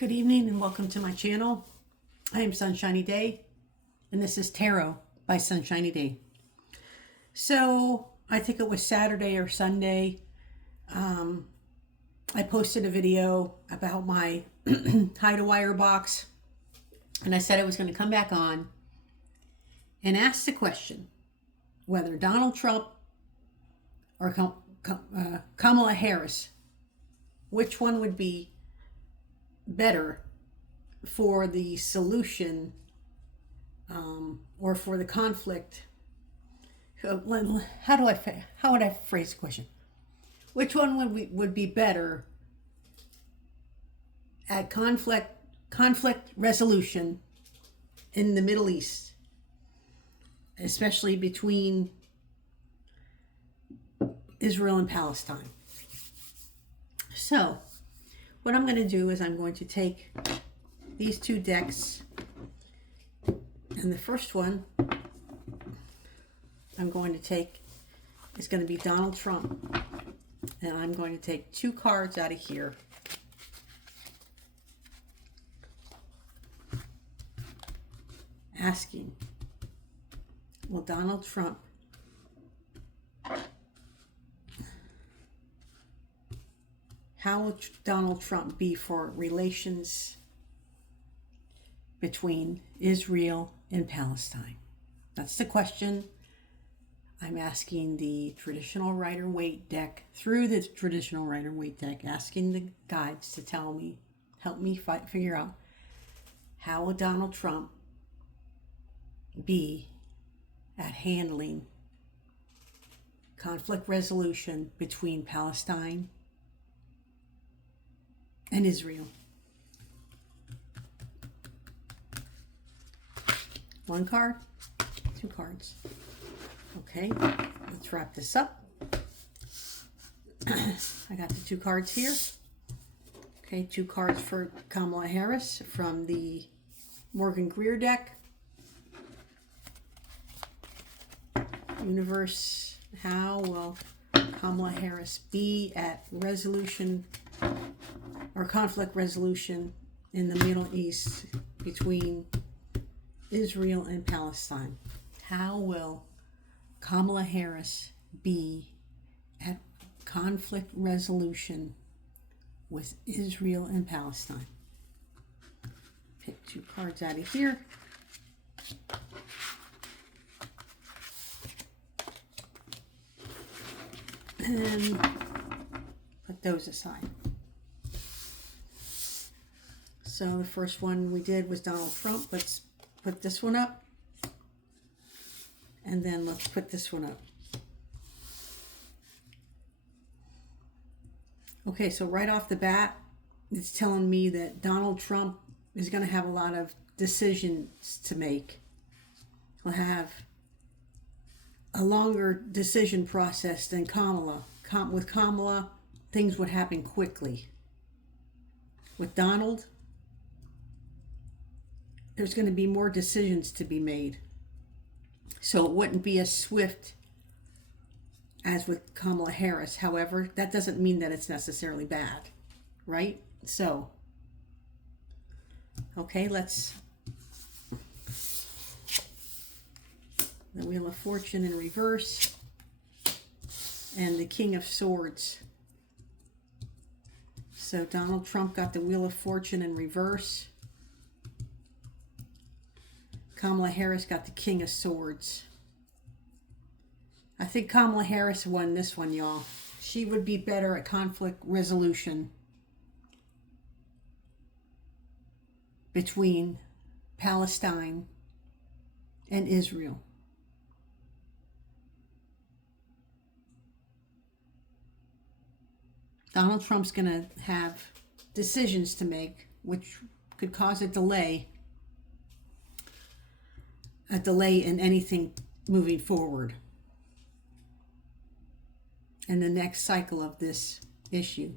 Good evening and welcome to my channel. I am Sunshiny Day and this is Tarot by Sunshiny Day. So I think it was Saturday or Sunday. I posted a video about my hide-a-wire box and I said I was going to come back on and ask the question whether Donald Trump or Kamala Harris, which one would be better for the solution or for the conflict. How would I phrase the question? Which one would be better at conflict resolution in the Middle East, especially between Israel and Palestine? So what I'm going to do is I'm going to take these two decks, and the first one I'm going to take is going to be Donald Trump, and I'm going to take two cards out of here. Asking, will Donald Trump how will Donald Trump be for relations between Israel and Palestine? That's the question. I'm asking the traditional Rider-Waite deck, through the traditional Rider-Waite deck, asking the guides to tell me, help me figure out how will Donald Trump be at handling conflict resolution between Palestine and Israel. One card, two cards. Okay, let's wrap this up. I got the two cards here. Okay, two cards for Kamala Harris from the Morgan Greer deck. Universe, how will Kamala Harris be at resolution or conflict resolution in the Middle East between Israel and Palestine? How will Kamala Harris be at conflict resolution with Israel and Palestine? Pick two cards out of here. And put those aside. So the first one we did was Donald Trump. Let's put this one up. And then let's put this one up. Okay, so right off the bat, it's telling me that Donald Trump is going to have a lot of decisions to make. He'll have a longer decision process than Kamala. With Kamala, things would happen quickly. With Donald, there's going to be more decisions to be made. So it wouldn't be as swift as with Kamala Harris. However, that doesn't mean that it's necessarily bad, right? So, okay, let's... The Wheel of Fortune in reverse and the King of Swords. So Donald Trump got the Wheel of Fortune in reverse. Kamala Harris got the King of Swords. I think Kamala Harris won this one, y'all. She would be better at conflict resolution between Palestine and Israel. Donald Trump's going to have decisions to make, which could cause a delay in anything moving forward in the next cycle of this issue.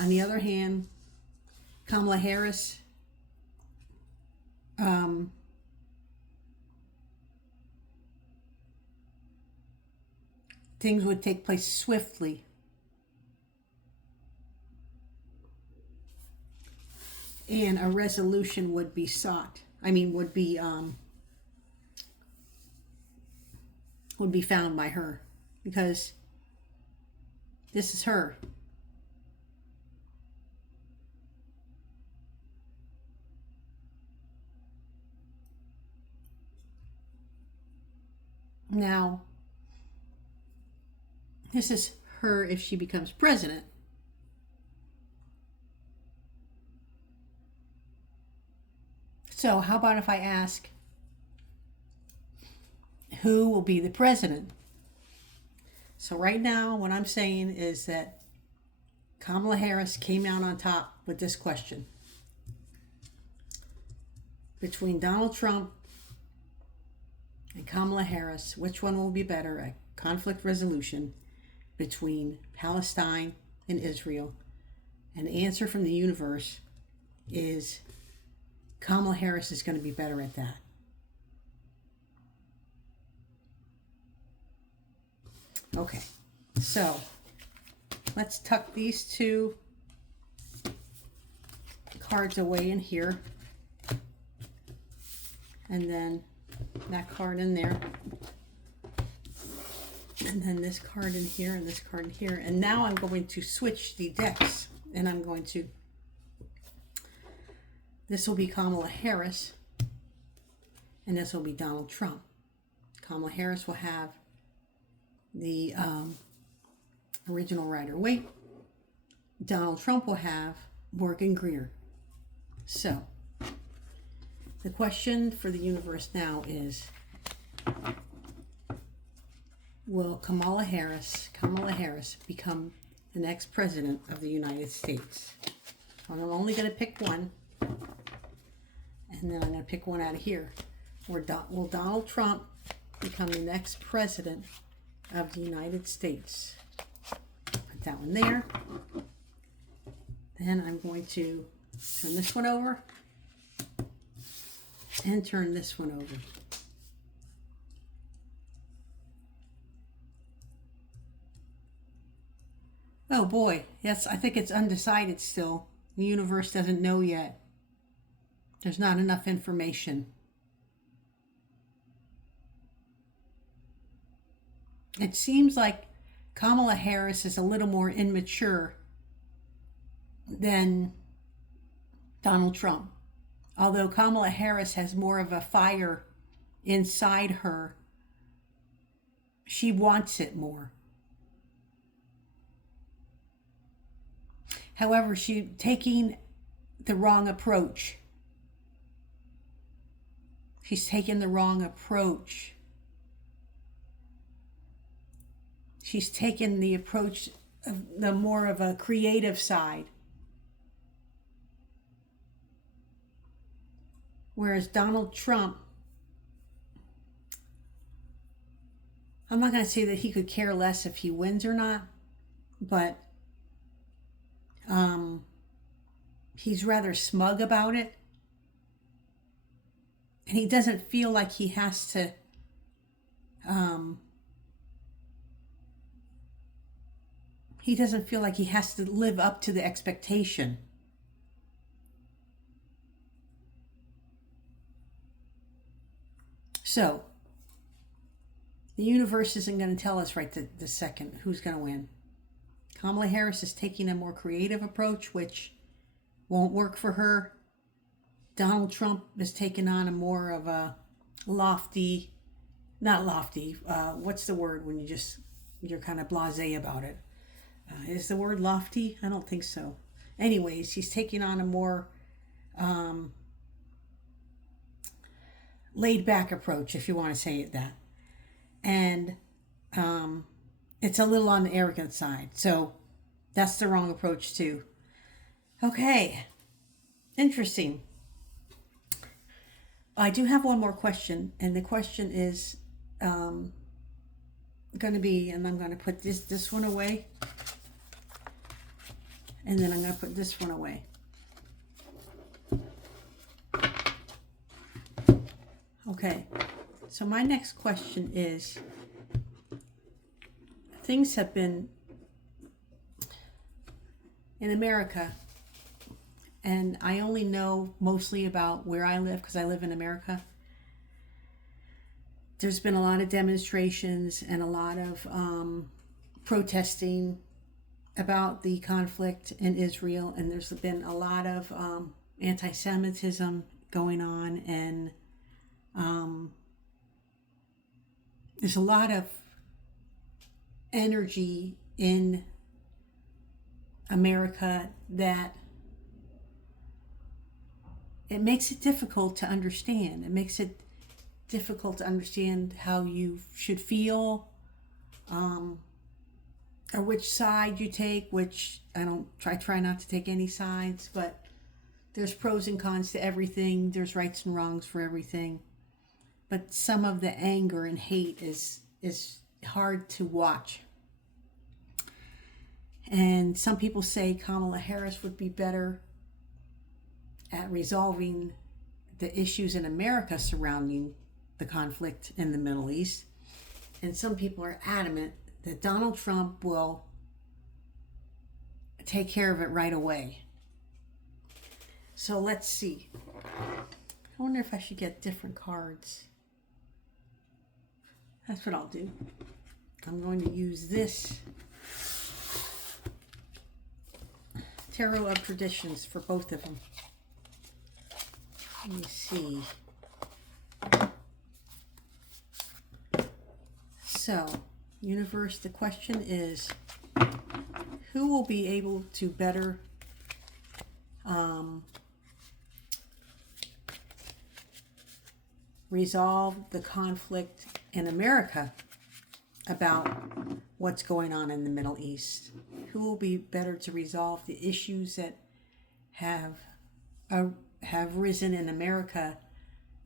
On the other hand, Kamala Harris things would take place swiftly. and a resolution would be sought. I mean, would be found by her, because this is her. Now, this is her if she becomes president. So how about if I ask, who will be the president? So right now, what I'm saying is that Kamala Harris came out on top with this question. Between Donald Trump and Kamala Harris, which one will be better at conflict resolution between Palestine and Israel? And the answer from the universe is Kamala Harris is going to be better at that. Okay, so let's tuck these two cards away in here. And then that card in there. And then this card in here and this card in here. And now I'm going to switch the decks. And I'm going to, this will be Kamala Harris. And this will be Donald Trump. Kamala Harris will have the original Rider-Waite. Donald Trump will have Morgan Greer. So, the question for the universe now is, will Kamala Harris become the next president of the United States? I'm only going to pick one, and then I'm going to pick one out of here. Will Donald Trump become the next president of the United States? Put that one there. Then I'm going to turn this one over and turn this one over. Oh boy, yes, I think it's undecided still. The universe doesn't know yet. There's not enough information. It seems like Kamala Harris is a little more immature than Donald Trump. Although Kamala Harris has more of a fire inside her, she wants it more. However, she's taking the wrong approach. She's taken the wrong approach. She's taken the approach of the more of a creative side. Whereas Donald Trump, I'm not going to say that he could care less if he wins or not, but he's rather smug about it. And he doesn't feel like he has to live up to the expectation. So, the universe isn't going to tell us right the second who's going to win. Kamala Harris is taking a more creative approach, which won't work for her. Donald Trump is taking on a more of a lofty, not lofty, what's the word when you're kind of blasé about it? Is the word lofty? I don't think so. Anyways, he's taking on a more laid back approach, if you want to say it that. And it's a little on the arrogant side. So that's the wrong approach too. Okay. Interesting. I do have one more question. And the question is going to be, and I'm going to put this one away. And then I'm going to put this one away. Okay. So my next question is, things have been in America and I only know mostly about where I live because I live in America. There's been a lot of demonstrations and a lot of protesting about the conflict in Israel, and there's been a lot of anti-Semitism going on, and there's a lot of energy in America that it makes it difficult to understand. It makes it difficult to understand how you should feel, or which side you take, which I try not to take any sides, but there's pros and cons to everything. There's rights and wrongs for everything. But some of the anger and hate is hard to watch. And some people say Kamala Harris would be better at resolving the issues in America surrounding the conflict in the Middle East. And some people are adamant that Donald Trump will take care of it right away. So let's see. I wonder if I should get different cards. That's what I'll do. I'm going to use this Tarot of Traditions for both of them. Let me see. So, universe, the question is, who will be able to better resolve the conflict in America about what's going on in the Middle East? Who will be better to resolve the issues that have risen in America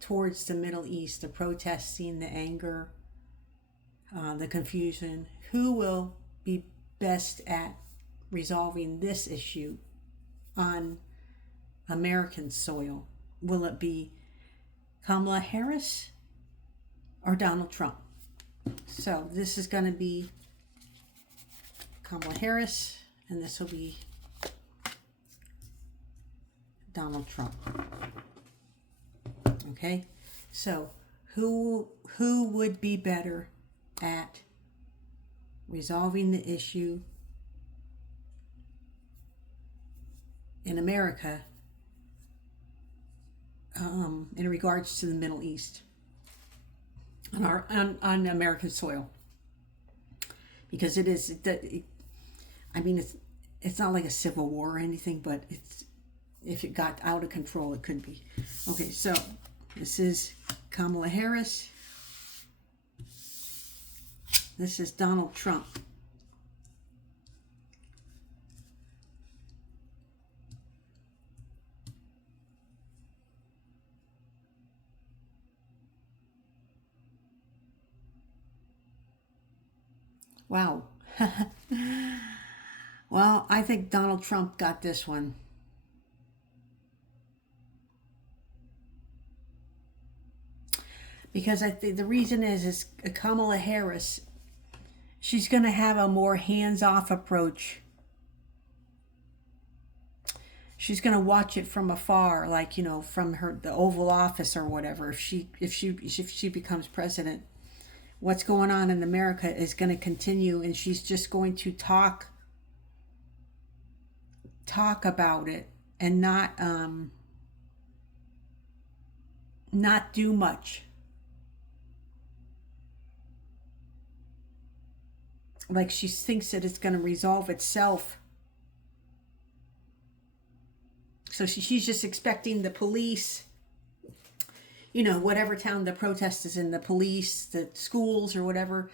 towards the Middle East, the protesting, the anger, the confusion? Who will be best at resolving this issue on American soil? Will it be Kamala Harris or Donald Trump? So this is going to be Kamala Harris, and this will be Donald Trump. Okay, so who would be better at resolving the issue in America in regards to the Middle East on American soil? Because it's not like a civil war or anything, but if it got out of control, it could be. Okay, so this is Kamala Harris. This is Donald Trump. Wow. Well, I think Donald Trump got this one. Because I think the reason is Kamala Harris, she's going to have a more hands-off approach. She's going to watch it from afar, like, from the Oval Office or whatever. If she becomes president, what's going on in America is going to continue, and she's just going to talk about it and not do much. Like she thinks that it's going to resolve itself. So she's just expecting the police, whatever town the protest is in, the police, the schools or whatever,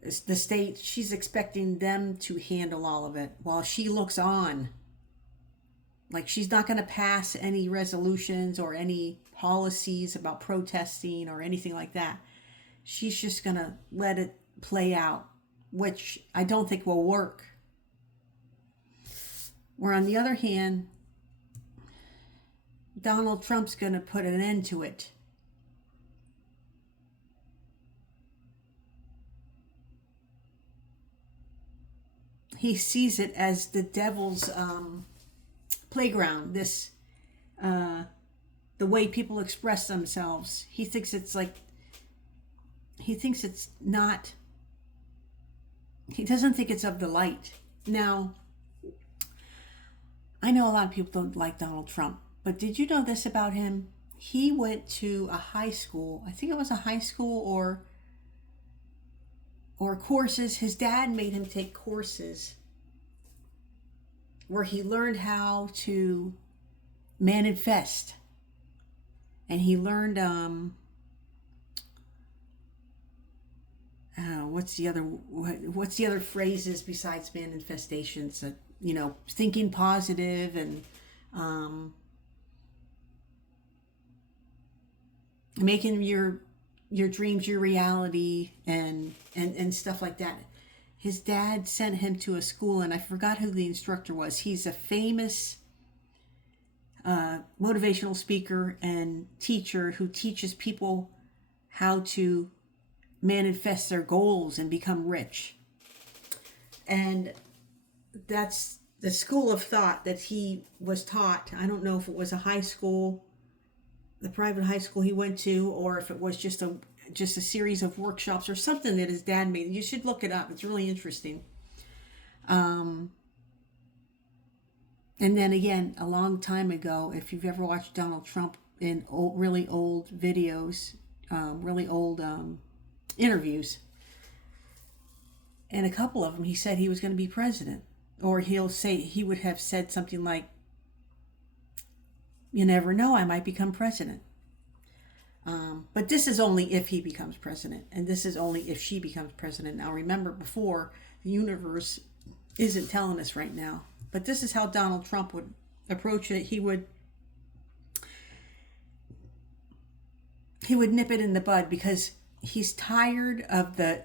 the state, she's expecting them to handle all of it while she looks on. Like she's not going to pass any resolutions or any policies about protesting or anything like that. She's just going to let it play out, which I don't think will work. Where on the other hand, Donald Trump's going to put an end to it. He sees it as the devil's playground, this the way people express themselves. He thinks it's not, he doesn't think it's of the light. Now, I know a lot of people don't like Donald Trump, but did you know this about him? He went to a high school, I think it was a high school or courses. His dad made him take courses where he learned how to manifest. And he learned what's the other phrases besides manifestations? Thinking positive and making your dreams your reality and stuff like that. His dad sent him to a school, and I forgot who the instructor was. He's a famous motivational speaker and teacher who teaches people how to manifest their goals and become rich. And that's the school of thought that he was taught. I don't know if it was a high school, the private high school he went to, or if it was just a series of workshops or something that his dad made. You should look it up. It's really interesting. And then again, a long time ago, if you've ever watched Donald Trump in really old videos, really old interviews, in a couple of them, he said he was going to be president. Or he would have said something like, you never know, I might become president. But this is only if he becomes president. And this is only if she becomes president. Now remember, before, the universe isn't telling us right now. But this is how Donald Trump would approach it. He would nip it in the bud because he's tired of the...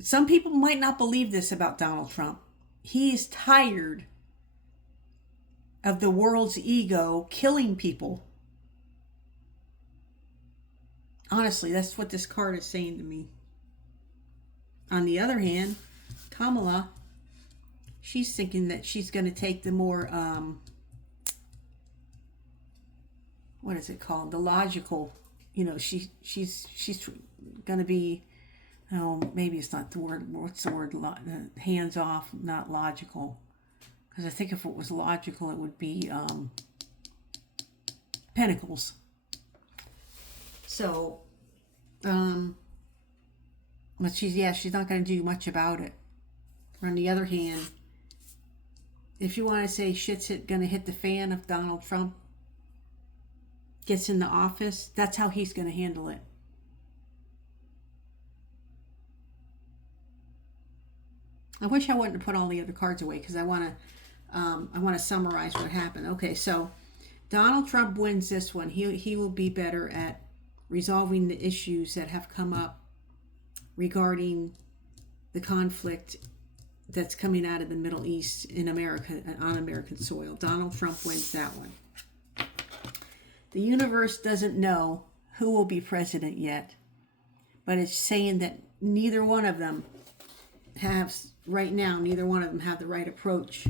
some people might not believe this about Donald Trump. He's tired of the world's ego killing people. Honestly, that's what this card is saying to me. On the other hand, Kamala, she's thinking that she's going to take the more, what is it called? The logical, she's going to be, maybe it's not the word, what's the word? Hands off, not logical. Because I think if it was logical, it would be Pentacles. So, but she's not going to do much about it. On the other hand, if you want to say shit's going to hit the fan if Donald Trump gets in the office, that's how he's going to handle it. I wish I wouldn't have put all the other cards away because I want to summarize what happened. Okay, so Donald Trump wins this one. He will be better at resolving the issues that have come up regarding the conflict that's coming out of the Middle East in America, on American soil. Donald Trump wins that one. The universe doesn't know who will be president yet, but it's saying that neither one of them have the right approach.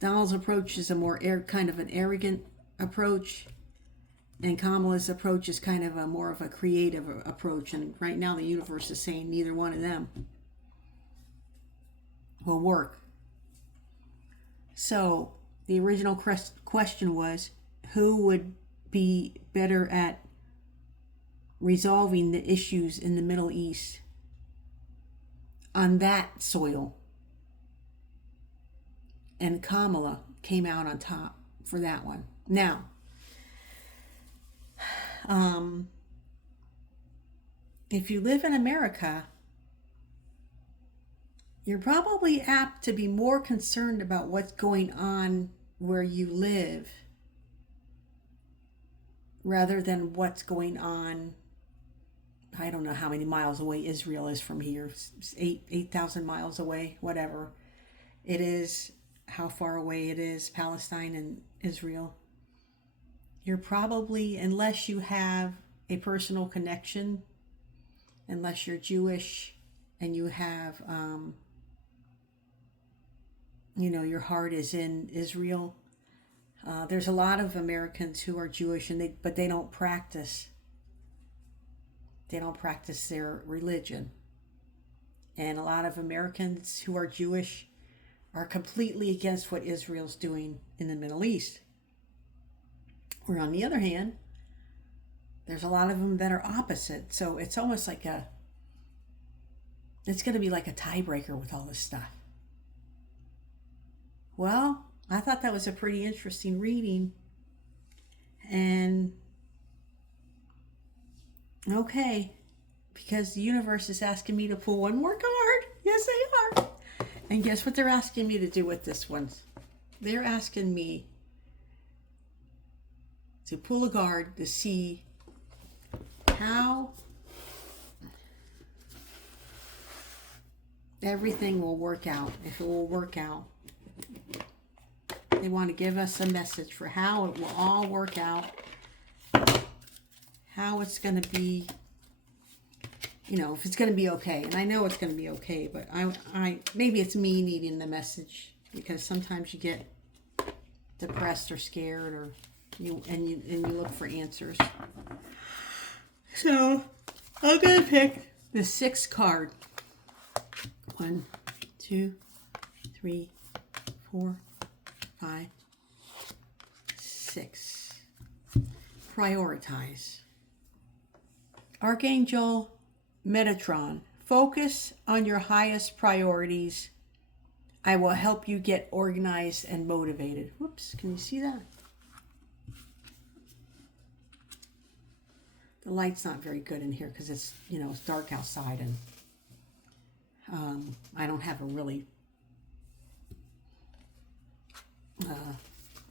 Donald's approach is a more kind of an arrogant approach, and Kamala's approach is kind of a more of a creative approach. And right now the universe is saying neither one of them will work. So the original question was, who would be better at resolving the issues in the Middle East on that soil? And Kamala came out on top for that one. Now, if you live in America, you're probably apt to be more concerned about what's going on where you live rather than what's going on. I don't know how many miles away Israel is from here, 8,000 miles away, whatever it is, how far away it is, Palestine and Israel. You're probably, unless you have a personal connection, unless you're Jewish and you have your heart is in Israel. There's a lot of Americans who are Jewish, but they don't practice. They don't practice their religion. And a lot of Americans who are Jewish are completely against what Israel's doing in the Middle East. Where on the other hand, there's a lot of them that are opposite. So it's almost like it's going to be like a tiebreaker with all this stuff. Well, I thought that was a pretty interesting reading. And okay, because the universe is asking me to pull one more card. Yes, they are. And guess what they're asking me to do with this one? They're asking me to pull a card to see how everything will work out, if it will work out. They want to give us a message for how it will all work out, how it's going to be, if it's going to be okay. And I know it's going to be okay, but I maybe it's me needing the message, because sometimes you get depressed or scared, or you look for answers. So I'm going to pick the 6th card. 1, 2, 3, 4, 5, 6. Prioritize. Archangel Metatron, focus on your highest priorities. I will help you get organized and motivated. Whoops, can you see that? The light's not very good in here because it's, it's dark outside, and I don't have a really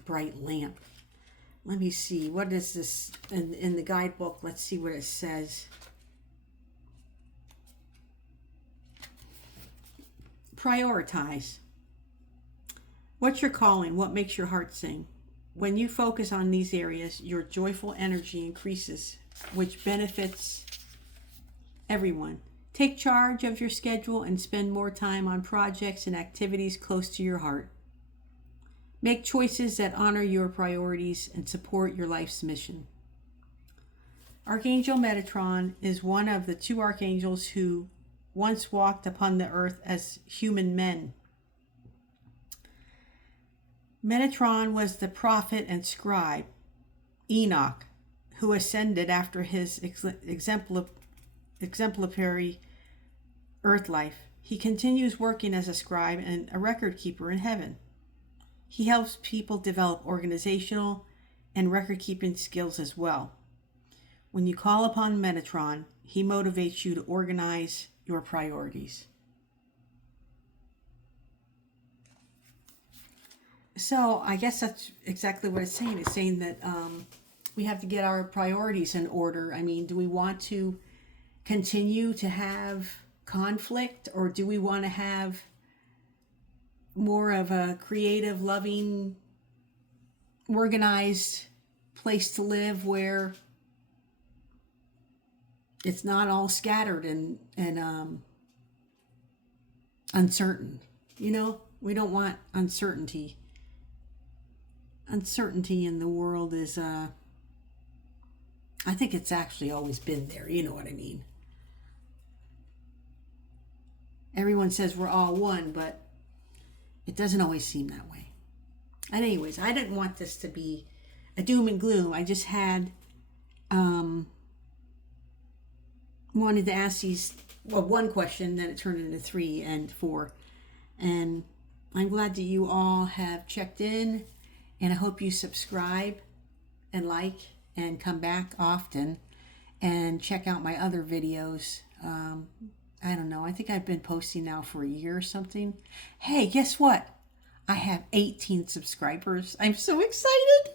bright lamp. Let me see. What is this in the guidebook? Let's see what it says. Prioritize. What's your calling? What makes your heart sing? When you focus on these areas, your joyful energy increases, which benefits everyone. Take charge of your schedule and spend more time on projects and activities close to your heart. Make choices that honor your priorities and support your life's mission. Archangel Metatron is one of the 2 archangels who once walked upon the earth as human men. Metatron was the prophet and scribe, Enoch, who ascended after his exemplary earth life. He continues working as a scribe and a record keeper in heaven. He helps people develop organizational and record-keeping skills as well. When you call upon Metatron, he motivates you to organize your priorities. So I guess that's exactly what it's saying. It's saying that we have to get our priorities in order. I mean, do we want to continue to have conflict, or do we want to have more of a creative, loving, organized place to live where it's not all scattered and uncertain? We don't want uncertainty. Uncertainty in the world is, I think it's actually always been there. You know what I mean? Everyone says we're all one, but it doesn't always seem that way. And anyways, I didn't want this to be a doom and gloom. I just had wanted to ask one question, then it turned into 3 and 4. And I'm glad that you all have checked in, and I hope you subscribe and like and come back often and check out my other videos. I don't know. I think I've been posting now for a year or something. Hey, guess what? I have 18 subscribers. I'm so excited.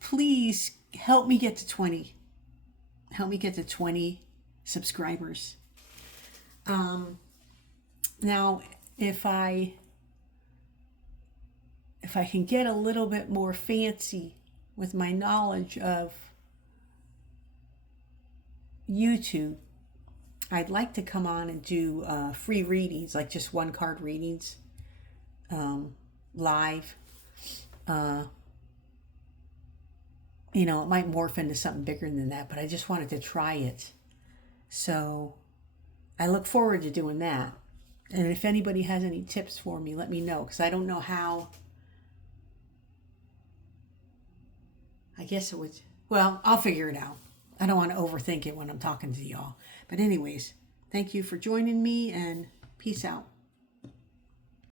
Please help me get to 20. Help me get to 20 subscribers. Now, if I can get a little bit more fancy with my knowledge of YouTube, I'd like to come on and do free readings, like just 1 card readings. live. You know, it might morph into something bigger than that, but I just wanted to try it. So I look forward to doing that. And if anybody has any tips for me, let me know, because I don't know how. I guess it would, well, I'll figure it out. I don't want to overthink it when I'm talking to y'all. But anyways, thank you for joining me, and peace out.